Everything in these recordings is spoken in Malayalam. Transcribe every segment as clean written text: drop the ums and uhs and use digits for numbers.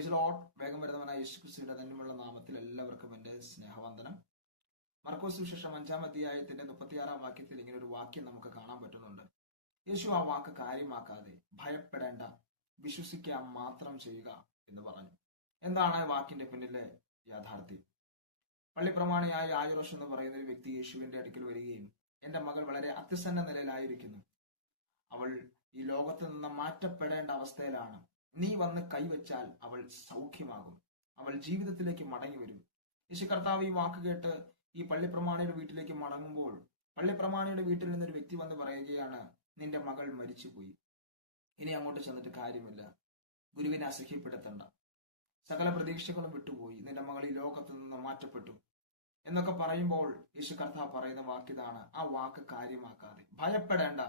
Praise Lord. വേഗം വരുന്നവനായ യേശുക്രിസ്തുവിന്റെ ധന്യമുള്ള നാമത്തിൽ എല്ലാവർക്കും എന്റെ സ്നേഹവന്ദനം. മർക്കോസ് സുവിശേഷം 5-ാം അധ്യായത്തിന്റെ 36-ാം വാക്യത്തിൽ ഇങ്ങനെ ഒരു വാക്യം നമുക്ക് കാണാൻ പറ്റുന്നുണ്ട്. യേശു ആ വാക്ക് കാര്യമാക്കാതെ ഭയപ്പെടേണ്ട, വിശ്വസിക്കുക മാത്രം ചെയ്യുക എന്ന് പറഞ്ഞു. എന്താണ് ആ വാക്കിന്റെ പിന്നിലെ യാഥാർത്ഥ്യം? പള്ളിപ്രമാണിയായ യായിറോസ് എന്ന് പറയുന്ന ഒരു വ്യക്തി യേശുവിന്റെ അടുക്കൽ വരികയും, എന്റെ മകൾ വളരെ അത്യസന്ന നിലയിലായിരിക്കുന്നു, അവൾ ഈ ലോകത്ത് നിന്ന് മാറ്റപ്പെടേണ്ട അവസ്ഥയിലാണ്, നീ വന്ന് കൈവച്ചാൽ അവൾ സൗഖ്യമാകും, അവൾ ജീവിതത്തിലേക്ക് മടങ്ങി വരും. യേശു കർത്താവ് ഈ വാക്ക് കേട്ട് ഈ പള്ളിപ്രമാണിയുടെ വീട്ടിലേക്ക് മടങ്ങുമ്പോൾ, പള്ളിപ്രമാണിയുടെ വീട്ടിൽ നിന്നൊരു വ്യക്തി വന്ന് പറയുകയാണ്, നിന്റെ മകൾ മരിച്ചുപോയി, ഇനി അങ്ങോട്ട് ചെന്നിട്ട് കാര്യമില്ല, ഗുരുവിനെ അസഹ്യപ്പെടുത്തണ്ട, സകല പ്രതീക്ഷകളും വിട്ടുപോയി, നിന്റെ മകൾ ഈ ലോകത്ത് നിന്ന് മാറ്റപ്പെട്ടു എന്നൊക്കെ പറയുമ്പോൾ യേശു കർത്താവ് പറയുന്ന വാക്കിതാണ്, ആ വാക്ക് കാര്യമാക്കാതെ ഭയപ്പെടേണ്ട,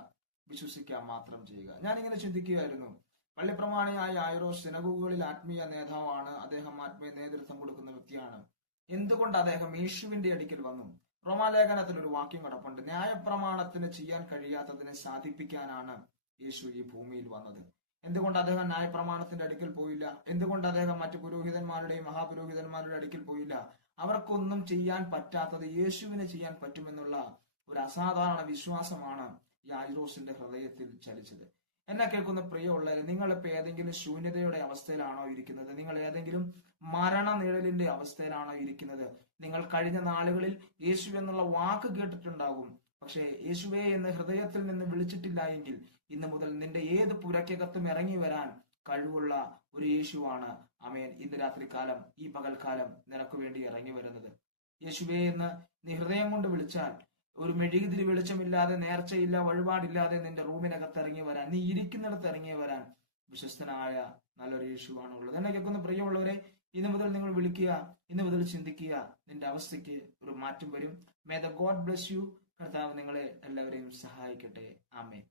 വിശ്വസിക്കുക മാത്രം ചെയ്യുക. ഞാനിങ്ങനെ ചിന്തിക്കുകയായിരുന്നു, പള്ളിപ്രമാണിയായ യായിറോസ് സിനഗോഗുകളിൽ ആത്മീയ നേതാവാണ്, അദ്ദേഹം ആത്മീയ നേതൃത്വം കൊടുക്കുന്ന വ്യക്തിയാണ്. എന്തുകൊണ്ട് അദ്ദേഹം യേശുവിന്റെ അടുക്കൽ വന്നു? റോമാലേഖനത്തിൽ ഒരു വാക്യം കിടപ്പുണ്ട്, ന്യായപ്രമാണത്തിന് ചെയ്യാൻ കഴിയാത്തതിനെ സാധിപ്പിക്കാനാണ് യേശു ഈ ഭൂമിയിൽ വന്നത്. എന്തുകൊണ്ട് അദ്ദേഹം ന്യായപ്രമാണത്തിന്റെ അടുക്കൽ പോയില്ല? എന്തുകൊണ്ട് അദ്ദേഹം മറ്റു പുരോഹിതന്മാരുടെയും മഹാപുരോഹിതന്മാരുടെ അടുക്കൽ പോയില്ല? അവർക്കൊന്നും ചെയ്യാൻ പറ്റാത്തത് യേശുവിന് ചെയ്യാൻ പറ്റുമെന്നുള്ള ഒരു അസാധാരണ വിശ്വാസമാണ് യായിറോസിന്റെ ഹൃദയത്തിൽ ചലിച്ചത്. എന്നെ കേൾക്കുന്ന പ്രിയമുള്ളവരെ, നിങ്ങളിപ്പോ ഏതെങ്കിലും ശൂന്യതയുടെ അവസ്ഥയിലാണോ ഇരിക്കുന്നത്? നിങ്ങൾ ഏതെങ്കിലും മരണനിഴലിന്റെ അവസ്ഥയിലാണോ ഇരിക്കുന്നത്? നിങ്ങൾ കഴിഞ്ഞ നാളുകളിൽ യേശു എന്നുള്ള വാക്ക് കേട്ടിട്ടുണ്ടാകും, പക്ഷേ യേശുവേ എന്ന് ഹൃദയത്തിൽ നിന്ന് വിളിച്ചിട്ടില്ല എങ്കിൽ ഇന്ന് മുതൽ നിന്റെ ഏത് പുരക്കകത്തും ഇറങ്ങി വരാൻ കഴിവുള്ള ഒരു യേശുവാണ് ആമേൻ ഇന്ന് രാത്രികാലം, ഈ പകൽക്കാലം നിനക്ക് വേണ്ടി ഇറങ്ങി വരുന്നത്. യേശുവേ എന്ന് നീ ഹൃദയം കൊണ്ട് വിളിച്ചാൽ, ഒരു മെഴുകുതിരി വെളിച്ചമില്ലാതെ, നേർച്ചയില്ല, വഴിപാടില്ലാതെ നിന്റെ റൂമിനകത്ത് ഇറങ്ങി വരാൻ, നീ ഇരിക്കുന്നിടത്ത് ഇറങ്ങി വരാൻ വിശ്വസ്തനായ നല്ലൊരു യേശുവാണ് ഉള്ളത്. എന്നെ കേൾക്കുന്ന പ്രിയമുള്ളവരെ, ഇന്ന് മുതൽ നിങ്ങൾ വിളിക്കുക, ഇന്ന് മുതൽ ചിന്തിക്കുക, നിന്റെ അവസ്ഥയ്ക്ക് ഒരു മാറ്റം വരും. May the God bless you. കർത്താവ് നിങ്ങളെ എല്ലാവരെയും സഹായിക്കട്ടെ. ആമേൻ.